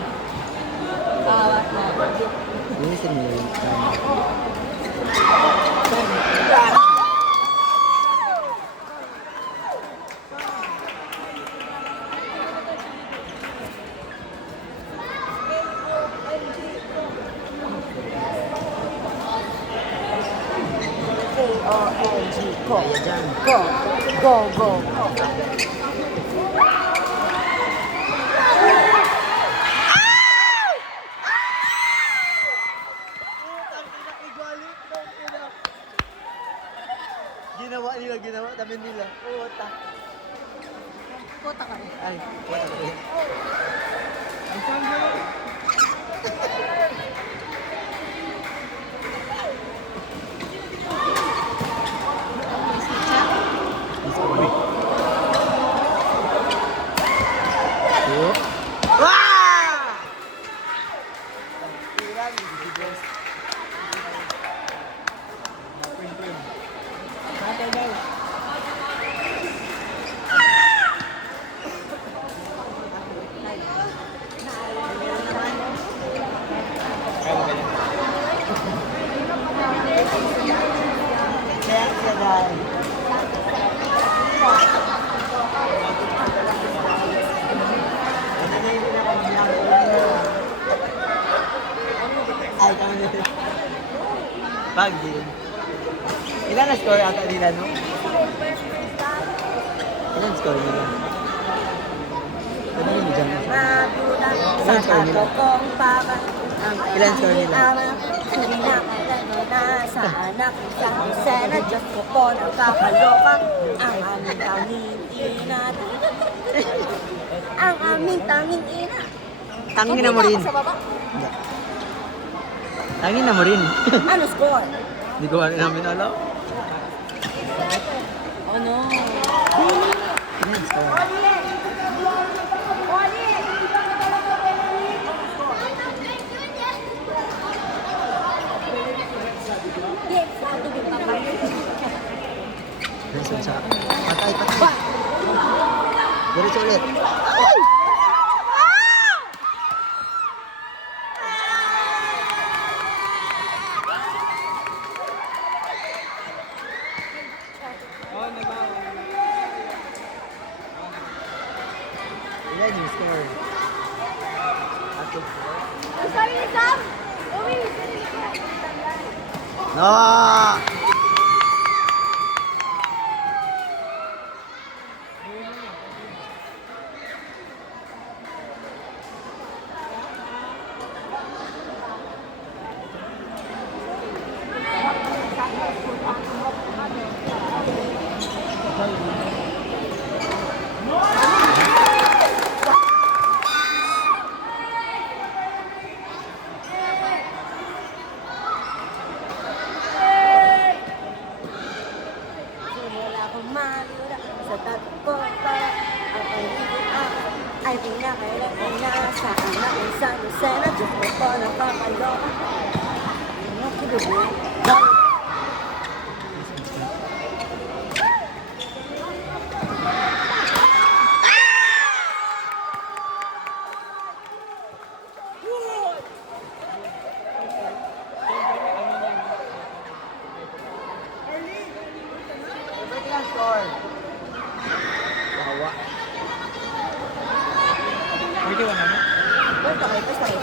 Awat na. Linisin mo yun. K-O-N-G. Go. Kaya dyan. Go. Go. Go. Ginawa, tabi nila. Puta. Kota ka rin. Ay, puta ko yun. Pag din. Ilan na score ata nila, no? Ilan score nila? Ano yung dyan? Ilan score nila? Ilan score nila? Sa anak sa sena, Diyos ko po nakakaloka. Ang aming tanging ina. Ang aming tanging ina. Tangin na mo rin. Sa baba. Tangin na mo rin. Ano score? Hindi ko namin alam. Oh no. Ilan score? Ilan sa patay. Diretso ulit. Ay! Ilan yung score? Ato. Sorry, Sam. No! Sa tatko para ang ay pinakailan ko na sa anak isang sena. Diyos ko po nakakaloka. Ano ko doon? Ilan score? Bawa. Pwede ba naman? Basta kayo.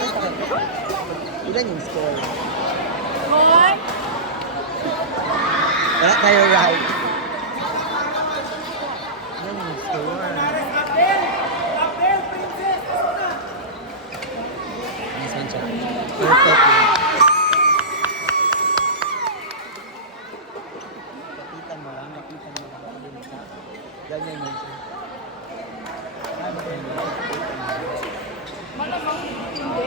Ilan yung score? Hoy! Wala tayo right. Ilan yung score? Nasaan siya? Perfect yun. Kapitan mo lang. Ganyan yun siya. Malamang hindi.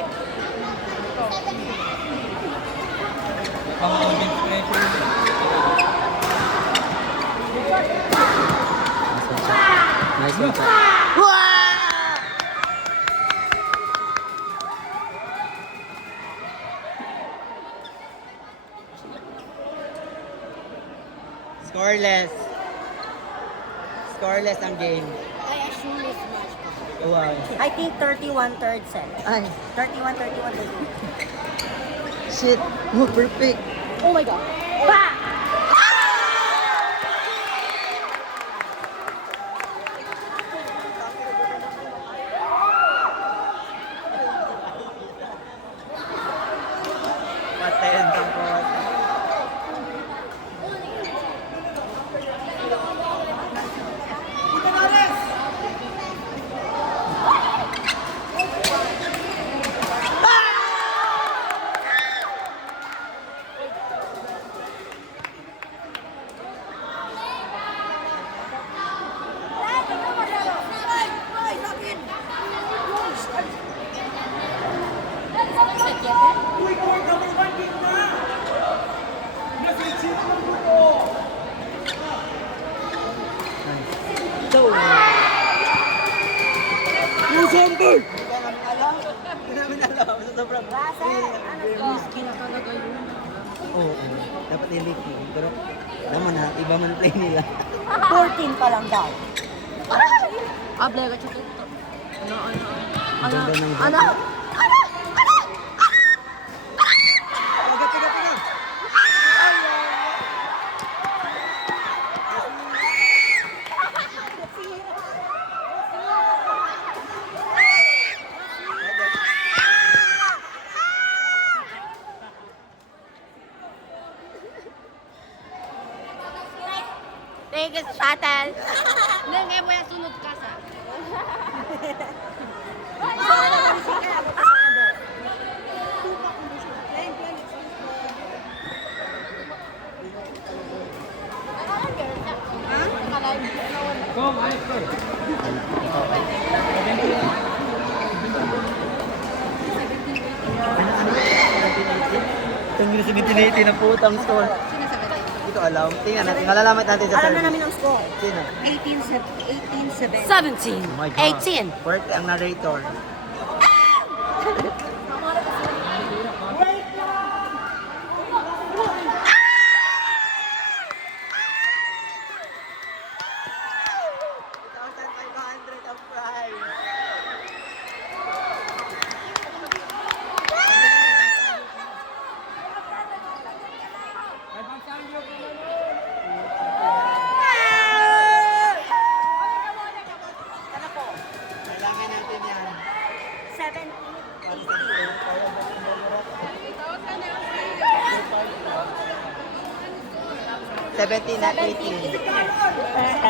Nice one, sir. Scoreless. Scoreless ang game. I assume this much. Wow. I think 31 third set. Ay, 31, 31, 31. shit. Oh, perfect. Oh my God. Pa! Paten, tampot. December! Hindi namin alam. Sa sobrang Risky na talaga yun. Oo. Dapat i-leak mo. Pero, naman ha, iba man play nila. 14 pa lang daw. Ablega chuto. Ano? Ganda ng Ano? Piga, piga, piga! Take a shuttle. Nang mo yung sunod ka sa. Itong yung 1780 na putang store. Hindi ko alam. Tingnan natin. Malalaman natin sa Alam na service. namin ang score. Sino? 18, 7. 17. Oh my God. 18. Forte ang narrator. ang prize. Kailangan natin yan. 17 na 18.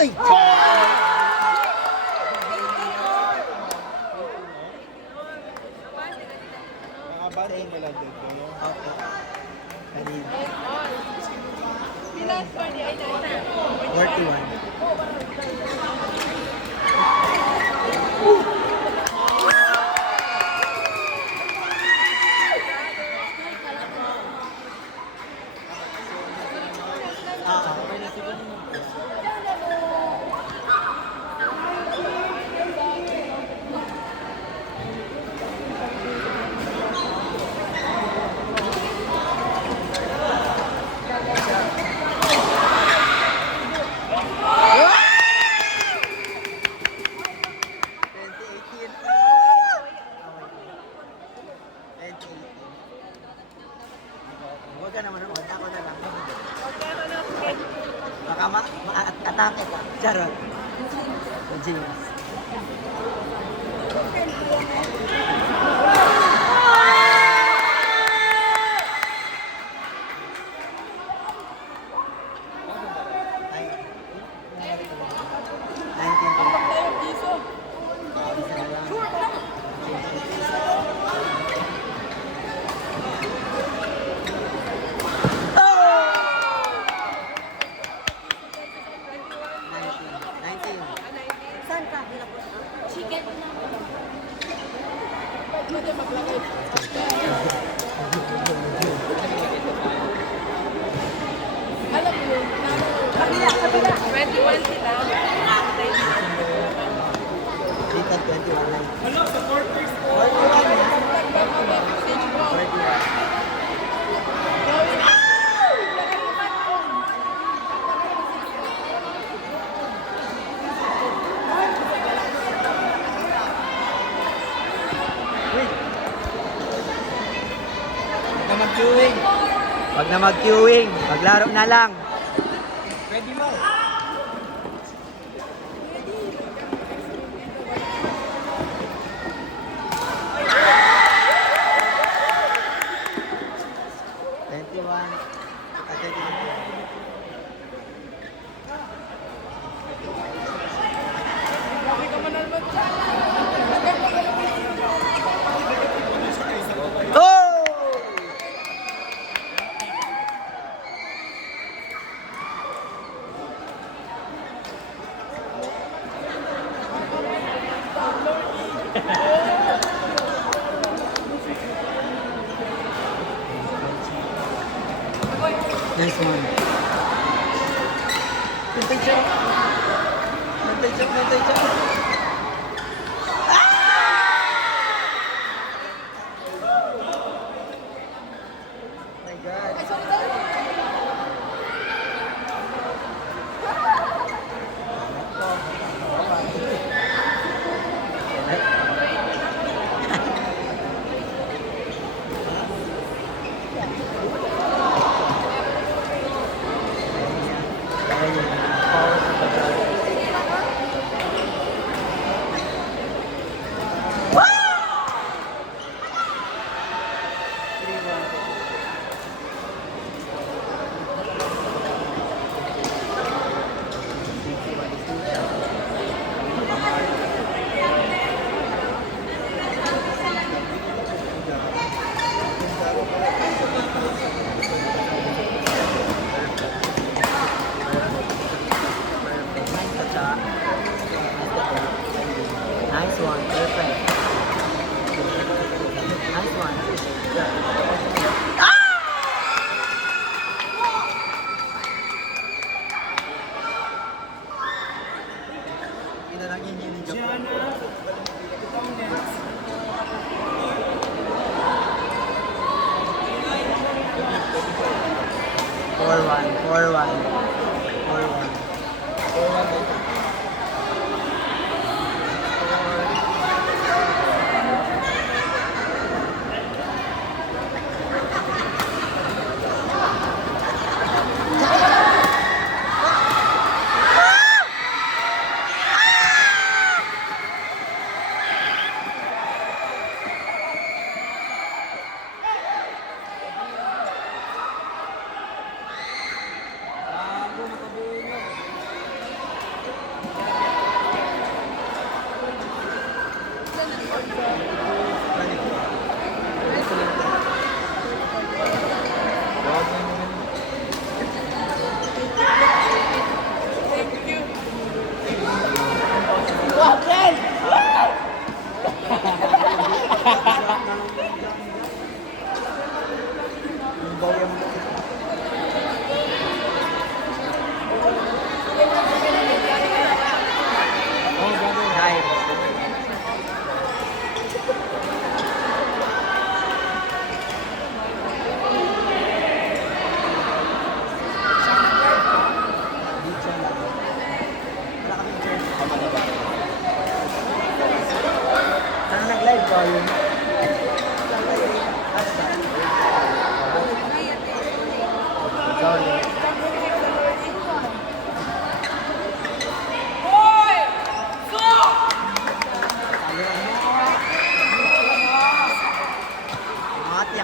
Ay! Nakabatin mo lang din kayo. Okay. Kanina. 41. Huwag ka naman, huwag ako na lang. Baka ma-atake ka. Charot. James. Ay. 19. Isa na lang. Saan ka? Chicken na. Alam mo yun, 21 sila. Wag na mag-queuing. Maglaro na lang. Pwede mo. Oh! Nice one. Nantay siya. My God. Nice one, perfect. Nice one. Inalangin niya ni Japan. 4-1.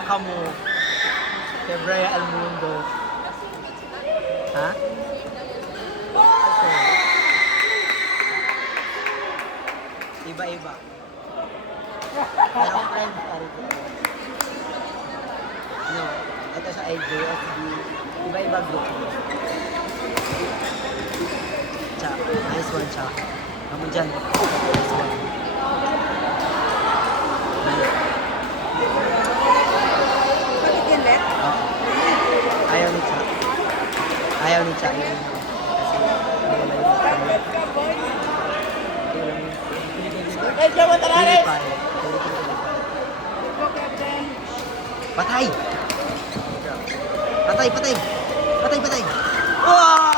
Kamu Febraya Almundo. Ha? Iba-iba. Pero friends pa rin. No, ito sa IJSD. Iba-iba group. Cha, nice one, Cha. Kamu dyan. Nice one. Ayaw ni Cha. Ayaw ni Cha. Kasi wala yung Patay! Patay, patay! Patay, patay! Wow!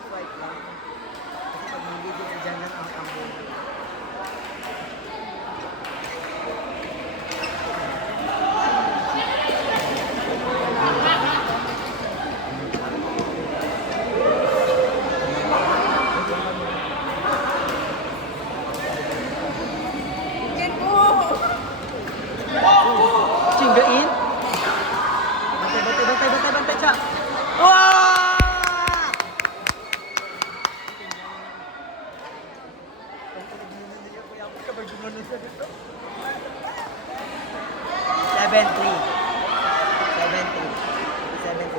Swipe lang. Kasi pag nilibig ka dyan lang ang tambo. Chingain? Bantay, bantay, bantay, bantay, bantay siya! Wow! Seven, three. 7-2.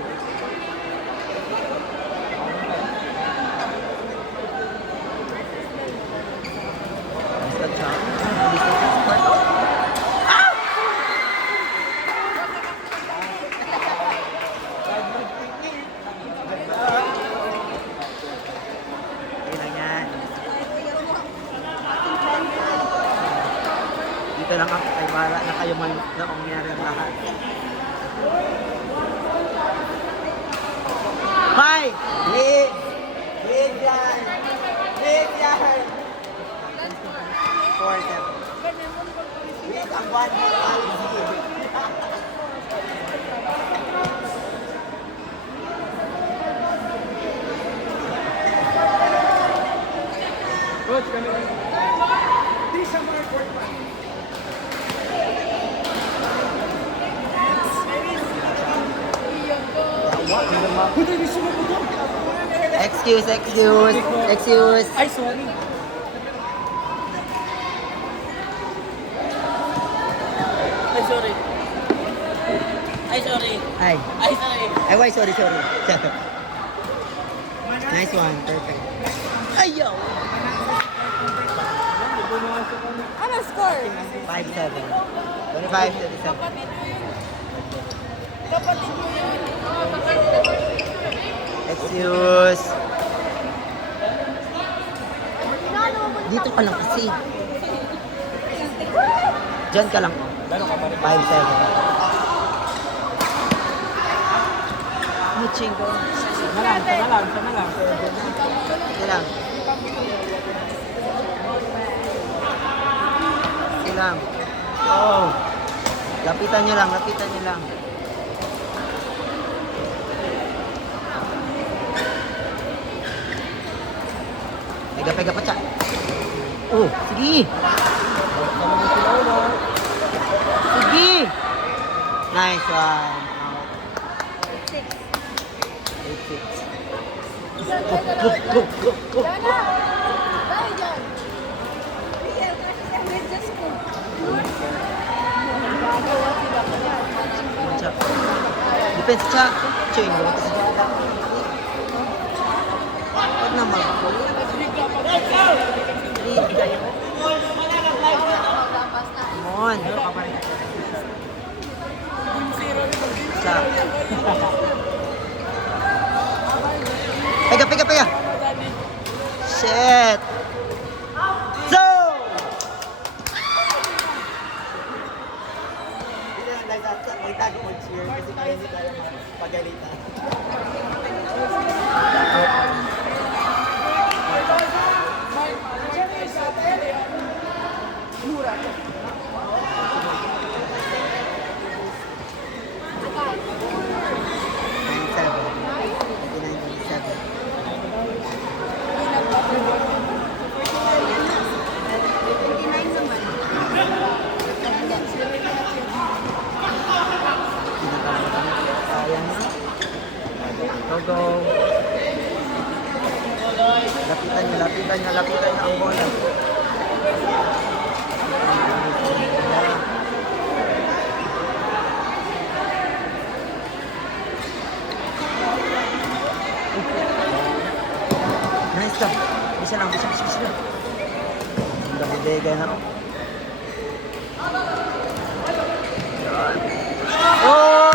Lang yan. Dito lang ako kay Bala na kayo man na mangyari ang lahat. Hi! Lead! Lead yan! Lead yan! 4-7. Lead ang 1-1. Coach, kami. Di sa mga court pa. Excuse. Ay, sorry. Ay, sorry. Ay, sorry. Ay. Ay, sorry. Ay, why? Sorry. Nice one. Perfect. Ayaw! Ano score? 5-7. 25-37. Kapatid mo yun. Excuse. Dito ka lang kasi. Diyan ka lang. 5-7. Muchingo. Sana lang. Sige lang. Sige lang. Oh. Lapitan nyo lang. Pega pa siya. Oh, sige. Sige. Nice one. 8-6. Go. Dahil dyan. Defense siya. Chain mo. Huwag naman. Come on. Siya. Pega. Shit. So! May tago mo cheer kasi kaya hindi tayo pagalitan. Go. Lapitan niya ang bola. Nice job. Bisa lang. Dami-dega na. Oh!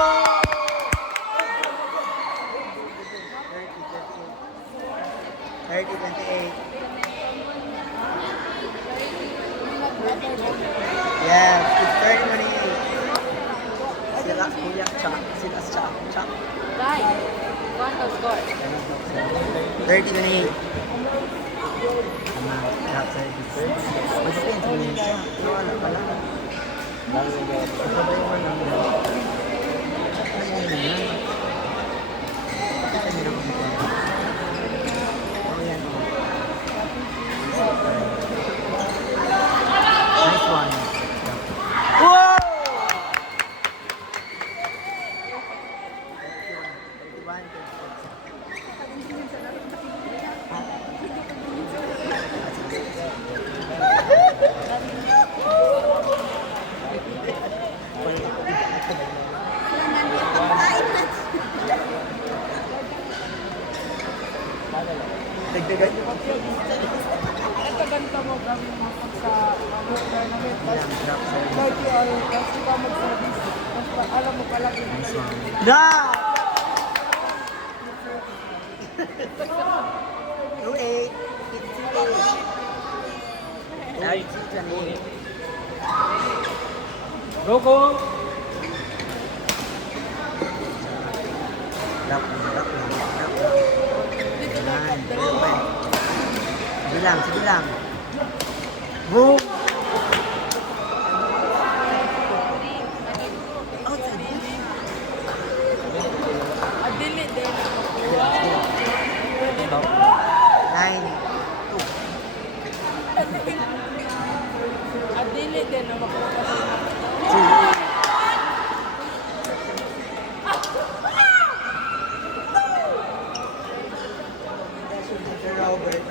30-28. 30-28. Top service. Mag-spin sa minutes siya. Pero wala pala. Problema lang. Ayun yan. Kita nila kung ito. Oh, yan. Nice one. Whoa! Dagdagan niyo pa. Ito ganito mo gawin mo pag sa tournament. Ilang drop service. 30 or kasi ka mag-service. Basta alam mo palagi na Nice one. No! 2-8. It's 2-8. 30-28. Roko! Drop lang. Yan. Sige lang. Boom! Adili din. 9. Adili din na makuha ka sa 2. Robert.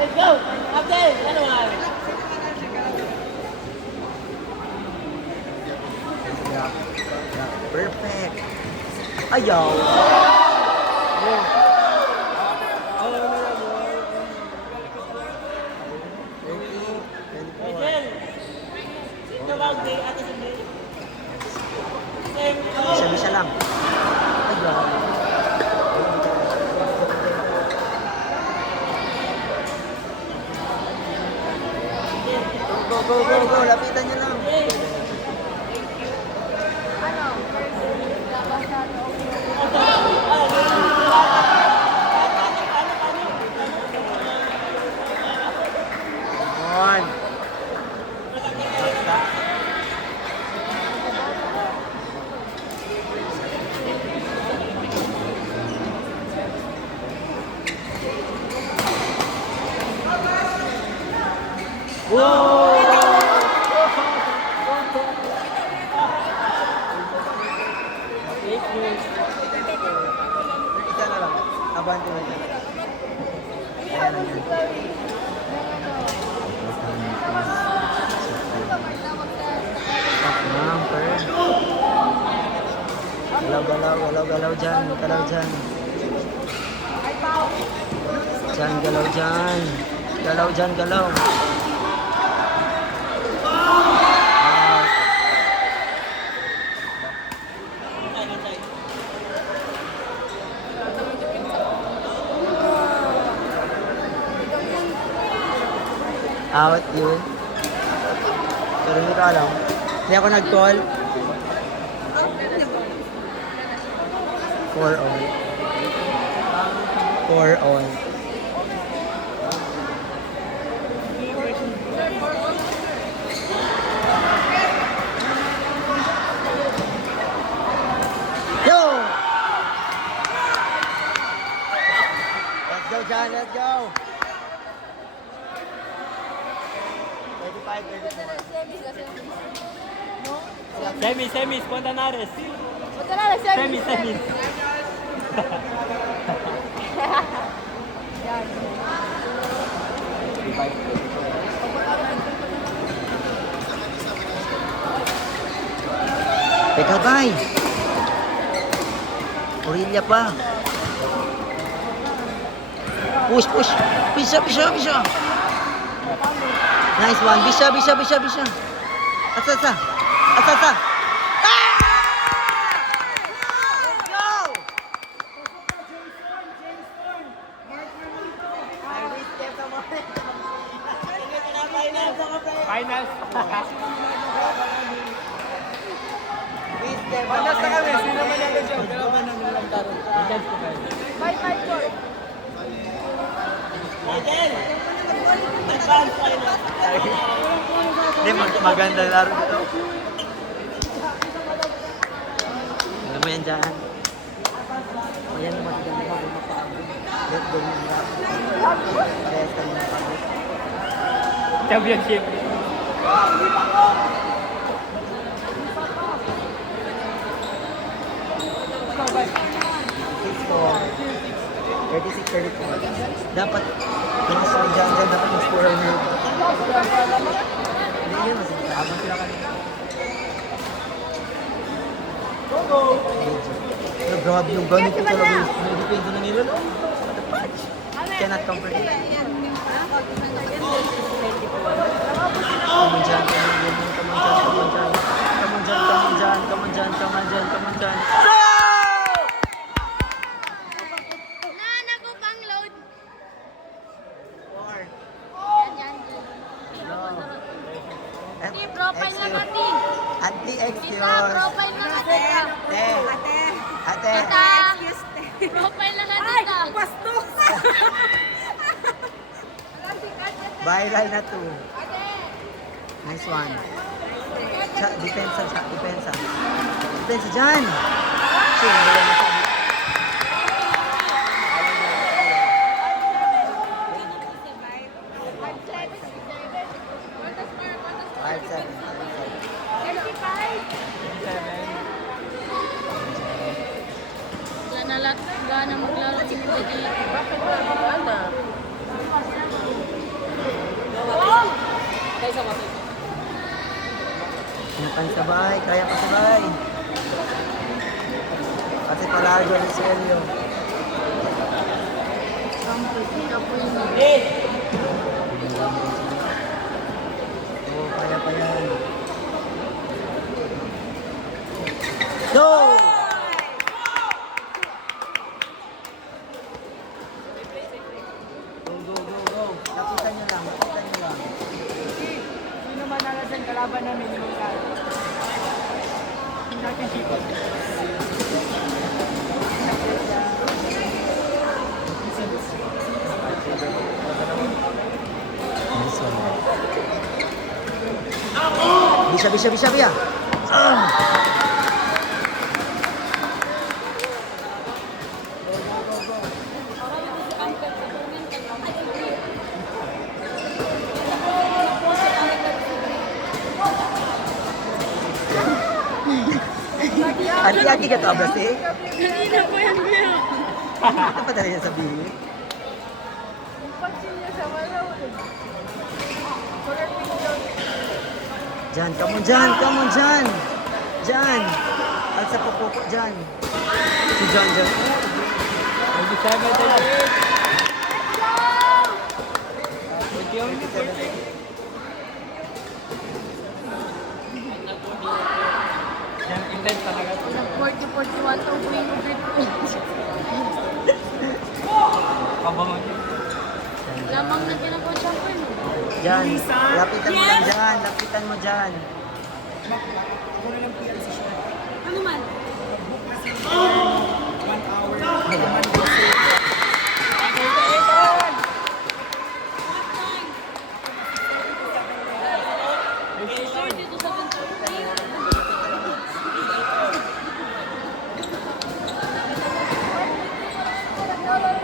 Let's go! Abdel! Ano nga? Perfect. Ayaw. Isa lang. Ayaw. Go. Lapitan niyo lang. On. Isa na lang. Abante na lang. Ayan na yan. Number. Galaw dyan. Galaw dyan. Out yun. Pero hindi ko alam. Hindi ako nag-call. 4 all. 4 all. Yo! Let's go, John. Let's go. 35-34. Semi, Fontanares. Semi. Teka, bay. Orilla pa. Push. Bisa. Nice one. Bisa. Asa? Ah! Finals. Panas na kami. Sino manalo dyan? Kalaban ng nilang taro. Bye, bye, boy. Hindi, maganda laro dito. Alam mo yan dyan. Ayan naman si Ganda bago mapagod. Let go yung rap. Parehas kami napagod. Championship. Score. 36-34. Dapat, mga score dyan, dapat yung scorer nyo. Hindi yun, mas habang sila kanina. Pero grabe yung ganito talaga yung depensa na nila. No? What the fudge? Cannot comprehend. Come on dyan. Na ko pang load. Yan. Di profile na natin. Anti Kita excuse. profile na natin. Ate. Kita profile na natin. Bastos! Viral na to. Nice one. Depensa. Depensa dyan. Sige, wala na sabi. Five, seven. Gana maglaro si Pwede. Bakit ba? Wala. Napansabay, kaya pa sabay. Kasi palargo ni Sergio. Oo, kaya pa yan. Go! Go. Lapitan nyo lang. Sino manalo dyan? Kalaban namin yung kaya. Hindi natin sipag. Bisa ya. Hati-hati ka to, Abras eh. Kanina po yan, Bea. Ano pa talaga sabihin? Pansin niya sa malaw eh. Correcting yun. Jan, come on, Jan. Jan. Alsa po, Jan. Si Jan. 27 tayo. 28. Yan, intense talaga. 40-41 to win grade po. Kabangon yun. Lamang na ginagawa siya po yun. Jan, lapitan mo lang dyan. Lapitan mo dyan. Ano man?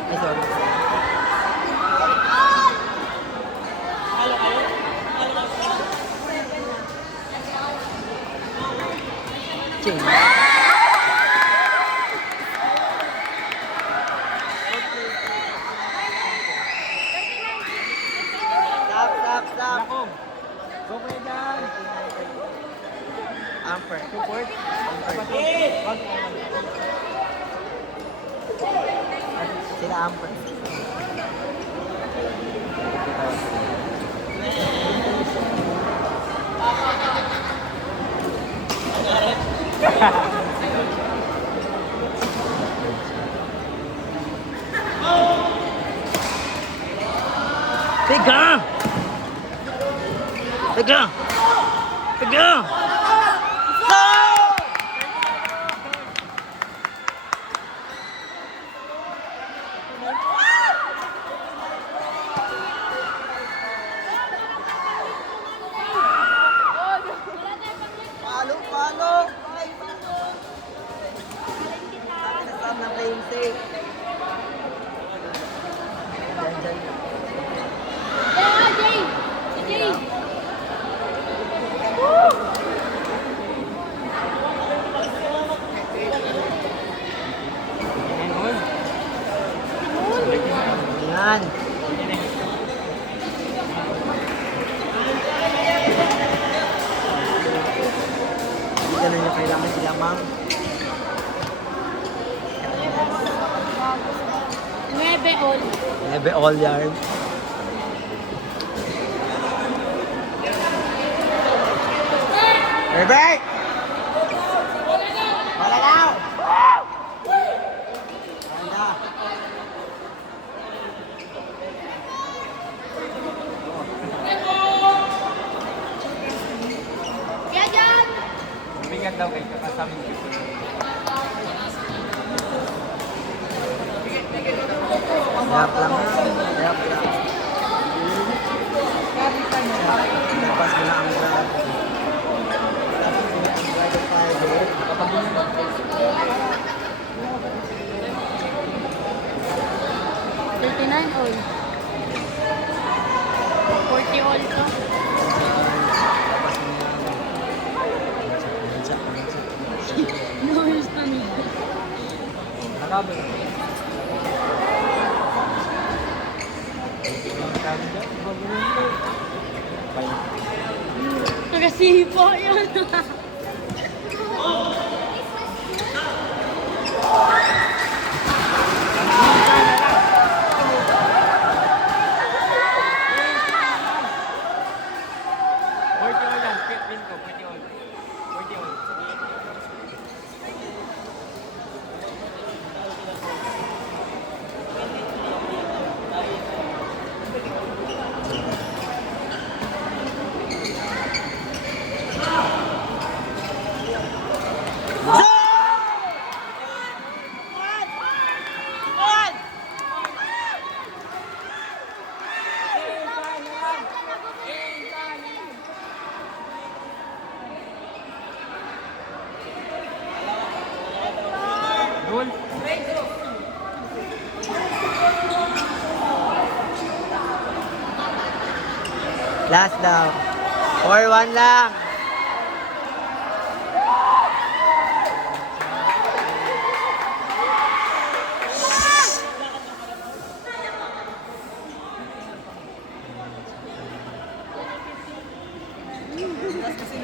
Ay, sorry. Ching. Stop. Go kayo dyan. Amper. Support. Sila Amper. Teka! Teka! Teka! Palo, palo! Ay, palo! Nasam ng kainsi. Diyan, diyan. Jay! Si Jay! Yan. Hindi na niya kailangan sila, ma'am. 9 all. Nebe all yarn. Herbert! Wala daw! Wala. Kaya dyan! Bigat daw kayo, kakasamin ko. Yap lang. Yap lang. Lepas mo na ang grab. Tapos sila ang driver fiber. Kapag yun na. 39 all. 40 all to. Tapos mo na. No, here's the need. Nakabal. Sabi dyan, gagawin mo. Bye. Nagasipo yun. Pwede all yan. Pin ko, pwede all. Pwede all. Goal. Last daw. 4-1 lang. Tapos kasi